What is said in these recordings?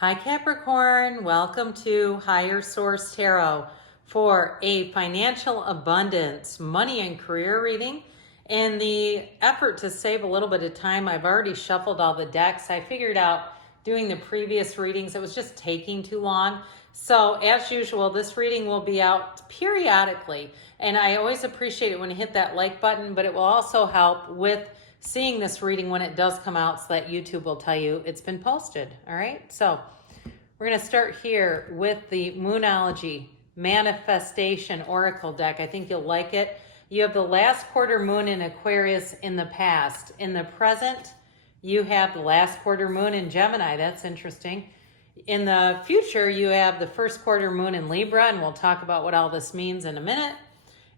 Hi Capricorn, welcome to Higher Source Tarot for a financial abundance, money and career reading. In the effort to save a little bit of time, I've already shuffled all the decks. I figured out doing the previous readings, it was just taking too long. So as usual, this reading will be out periodically. And I always appreciate it when you hit that like button, but it will also help with seeing this reading when it does come out so that YouTube will tell you it's been posted. All right, so we're going to start here with the Moonology Manifestation Oracle deck. I think you'll like it. You have the last quarter moon in Aquarius in the past. In the present, you have the last quarter moon in Gemini. That's interesting. In the future, you have the first quarter moon in Libra, and we'll talk about what all this means in a minute.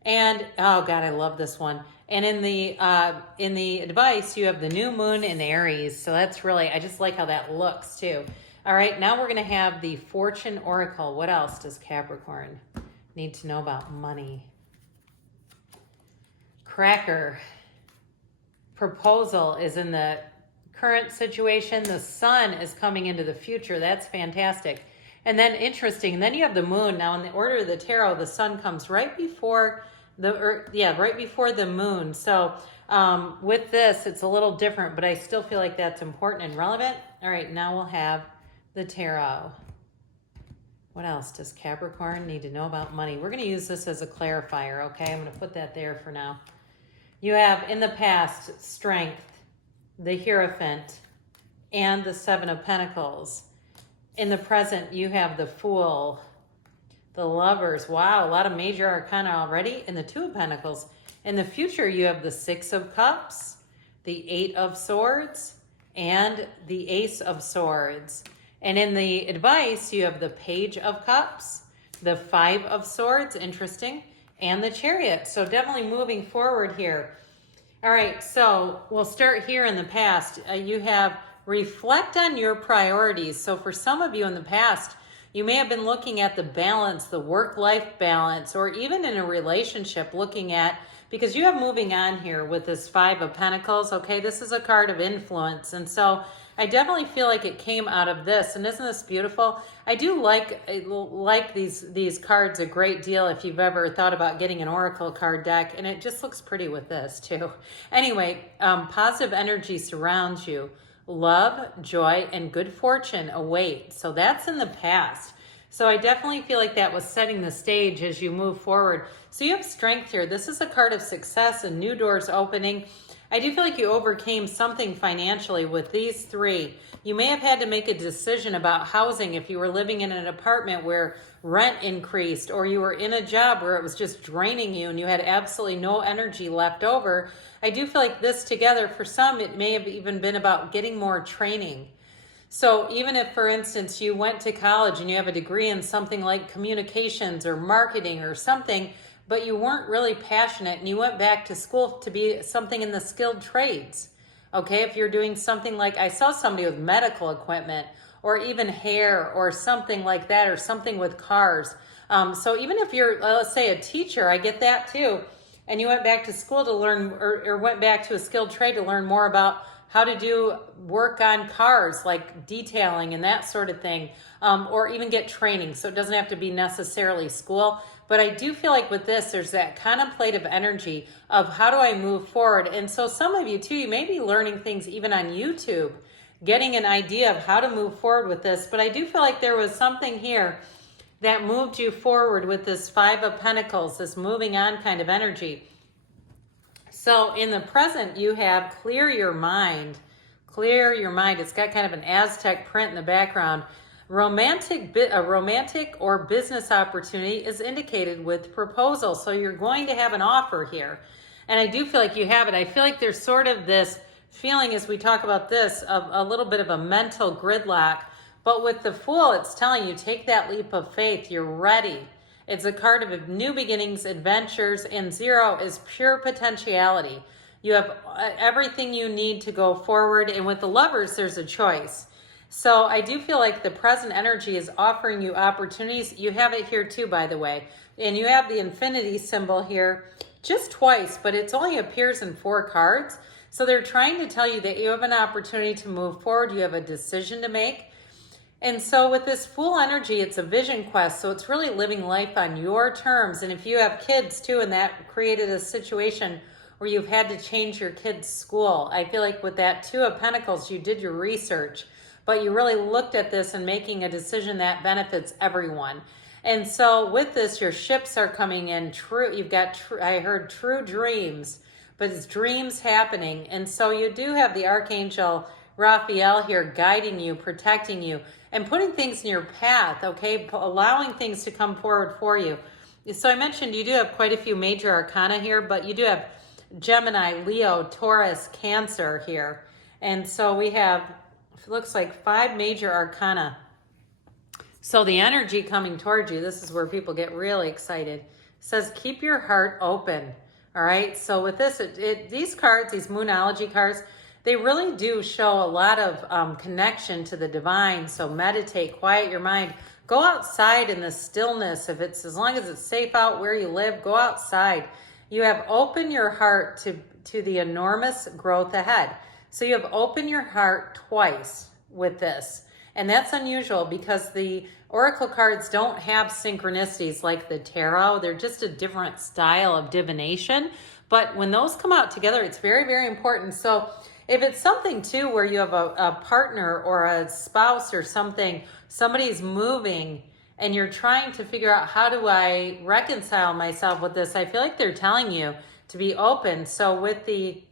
And oh God, I love this one. And in the advice, you have the new moon in Aries. So that's really, I just like how that looks too. All right, now we're going to have the Fortune Oracle. What else does Capricorn need to know about money? Cracker. Proposal is in the current situation. The sun is coming into the future. That's fantastic. And then interesting, and then you have the moon. Now in the order of the tarot, the sun comes right before right before the moon. So with this, it's a little different, but I still feel like that's important and relevant. All right, now we'll have the tarot. What else does Capricorn need to know about money? We're going to use this as a clarifier, okay? I'm going to put that there for now. You have in the past Strength, the Hierophant, and the Seven of Pentacles. In the present, you have the Fool, the Lovers. Wow, a lot of major arcana already. In the Two of Pentacles. In the future, you have the Six of Cups, the Eight of Swords, and the Ace of Swords. And in the advice, you have the Page of Cups, the Five of Swords, interesting, and the Chariot. So definitely moving forward here. All right, so we'll start here in the past. You have reflect on your priorities. So for some of you in the past, you may have been looking at the balance, the work-life balance, or even in a relationship looking at, because you have moving on here with this Five of Pentacles, okay? This is a card of influence. And so I definitely feel like it came out of this. And isn't this beautiful? I do like these cards a great deal if you've ever thought about getting an oracle card deck. And it just looks pretty with this too. Anyway, positive energy surrounds you. Love, joy, and good fortune await. So that's in the past. So I definitely feel like that was setting the stage as you move forward. So you have Strength here. This is a card of success and new doors opening. I do feel like you overcame something financially with these three. You may have had to make a decision about housing if you were living in an apartment where rent increased, or you were in a job where it was just draining you and you had absolutely no energy left over. I do feel like this together, for some, it may have even been about getting more training. So even if, for instance, you went to college and you have a degree in something like communications or marketing or something, but you weren't really passionate and you went back to school to be something in the skilled trades. Okay, if you're doing something like, I saw somebody with medical equipment or even hair or something like that, or something with cars. So even if you're, let's say, a teacher, I get that too, and you went back to school to learn, or went back to a skilled trade to learn more about how to do work on cars, like detailing and that sort of thing, or even get training. So it doesn't have to be necessarily school. But I do feel like with this, there's that contemplative energy of how do I move forward? And so some of you too, you may be learning things even on YouTube, getting an idea of how to move forward with this. But I do feel like there was something here that moved you forward with this Five of Pentacles, this moving on kind of energy. So in the present, you have clear your mind. Clear your mind. It's got kind of an Aztec print in the background. A romantic or business opportunity is indicated with proposal. So you're going to have an offer here. And I do feel like you have it. I feel like there's sort of this feeling as we talk about this of a little bit of a mental gridlock. But with the Fool, it's telling you, take that leap of faith. You're ready. It's a card of new beginnings, adventures, and 0 is pure potentiality. You have everything you need to go forward. And with the Lovers, there's a choice. So I do feel like the present energy is offering you opportunities. You have it here too, by the way. And you have the infinity symbol here just twice, but it only appears in 4 cards. So they're trying to tell you that you have an opportunity to move forward. You have a decision to make. And so with this Fool energy, it's a vision quest. So it's really living life on your terms. And if you have kids too, and that created a situation where you've had to change your kid's school, I feel like with that Two of Pentacles, you did your research, but you really looked at this and making a decision that benefits everyone. And so with this, your ships are coming in true. You've got, I heard true dreams, but it's dreams happening. And so you do have the Archangel Raphael here guiding you, protecting you, and putting things in your path, okay? Allowing things to come forward for you. So I mentioned you do have quite a few major arcana here, but you do have Gemini, Leo, Taurus, Cancer here. And so we have, it looks like 5 major arcana. So the energy coming towards you, this is where people get really excited. It says, keep your heart open. All right. So with this, these cards, these Moonology cards, they really do show a lot of connection to the divine. So meditate, quiet your mind, go outside in the stillness. If it's, as long as it's safe out where you live, go outside. You have opened your heart to the enormous growth ahead. So you have opened your heart twice with this. And that's unusual because the oracle cards don't have synchronicities like the tarot. They're just a different style of divination. But when those come out together, it's very, very important. So if it's something too where you have a partner or a spouse or something, somebody's moving and you're trying to figure out, how do I reconcile myself with this? I feel like they're telling you to be open. So with the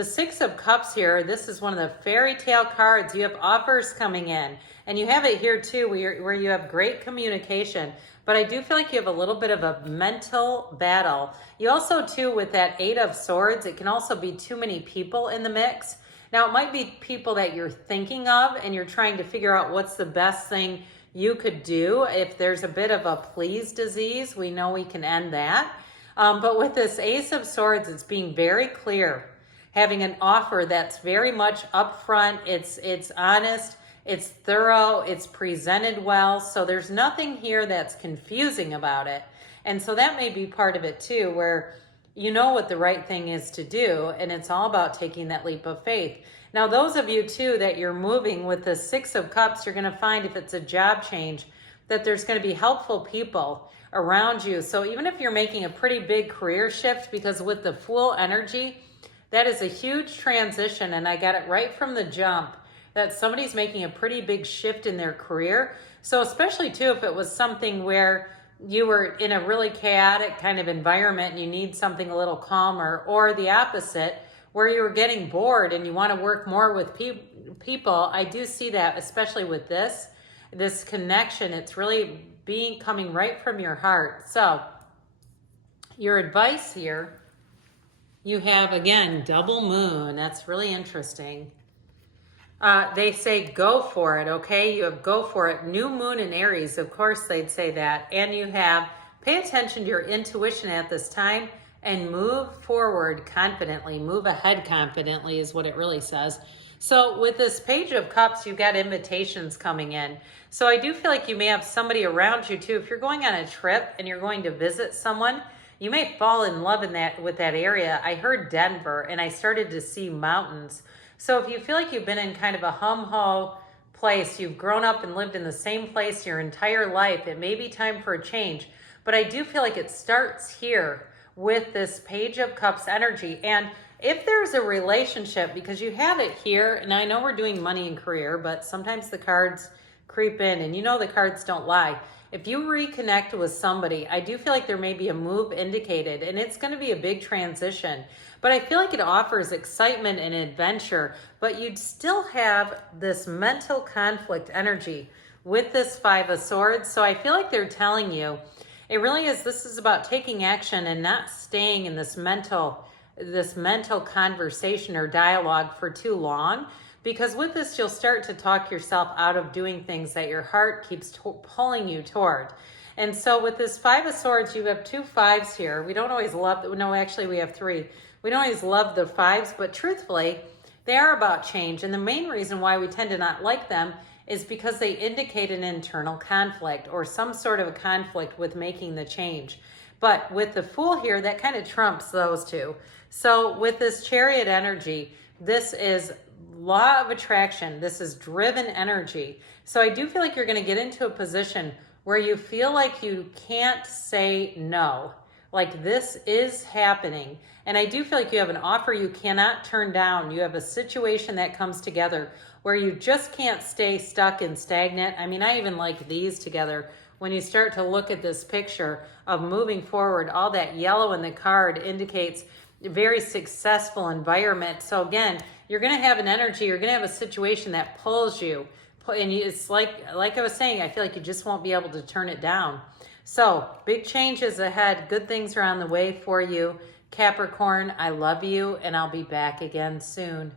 6 of Cups here, this is one of the fairy tale cards. You have offers coming in, and you have it here too where you have great communication. But I do feel like you have a little bit of a mental battle. You also too, with that 8 of Swords, it can also be too many people in the mix. Now it might be people that you're thinking of and you're trying to figure out what's the best thing you could do. If there's a bit of a please disease, we know we can end that. But with this Ace of Swords, it's being very clear. Having an offer that's very much upfront, it's honest, it's thorough, it's presented well. So there's nothing here that's confusing about it. And so that may be part of it too, where you know what the right thing is to do, and it's all about taking that leap of faith. Now, those of you too that you're moving with the 6 of Cups, you're going to find, if it's a job change, that there's going to be helpful people around you. So even if you're making a pretty big career shift, because with the Fool energy, that is a huge transition, and I got it right from the jump that somebody's making a pretty big shift in their career. So especially too, if it was something where you were in a really chaotic kind of environment and you need something a little calmer, or the opposite, where you were getting bored and you want to work more with people, I do see that, especially with this connection. It's really coming right from your heart. So your advice here, you have, again, double moon. That's really interesting. They say go for it, okay? You have go for it. New moon in Aries, of course they'd say that. And you have pay attention to your intuition at this time and move forward confidently. Move ahead confidently is what it really says. So with this Page of Cups, you've got invitations coming in. So I do feel like you may have somebody around you too. If you're going on a trip and you're going to visit someone, you may fall in love with that area. I heard Denver and I started to see mountains. So if you feel like you've been in kind of a hum-ho place, you've grown up and lived in the same place your entire life, it may be time for a change. But I do feel like it starts here with this Page of Cups energy. And if there's a relationship, because you have it here, and I know we're doing money and career, but sometimes the cards creep in, and you know the cards don't lie. If you reconnect with somebody, I do feel like there may be a move indicated, and it's going to be a big transition. But I feel like it offers excitement and adventure, but you'd still have this mental conflict energy with this 5 of Swords. So I feel like they're telling you, it really is, this is about taking action and not staying in this mental conversation or dialogue for too long. Because with this, you'll start to talk yourself out of doing things that your heart keeps pulling you toward. And so with this 5 of Swords, you have 2 5s here. We don't always love, no, actually we have 3. We don't always love the 5s, but truthfully, they are about change. And the main reason why we tend to not like them is because they indicate an internal conflict or some sort of a conflict with making the change. But with the Fool here, that kind of trumps those two. So with this Chariot energy, this is law of attraction. This is driven energy. So I do feel like you're going to get into a position where you feel like you can't say no. Like this is happening. And I do feel like you have an offer you cannot turn down. You have a situation that comes together where you just can't stay stuck and stagnant. I mean, I even like these together. When you start to look at this picture of moving forward, all that yellow in the card indicates a very successful environment. So again, you're going to have an energy, you're going to have a situation that pulls you. And it's like I was saying, I feel like you just won't be able to turn it down. So big changes ahead. Good things are on the way for you. Capricorn, I love you, and I'll be back again soon.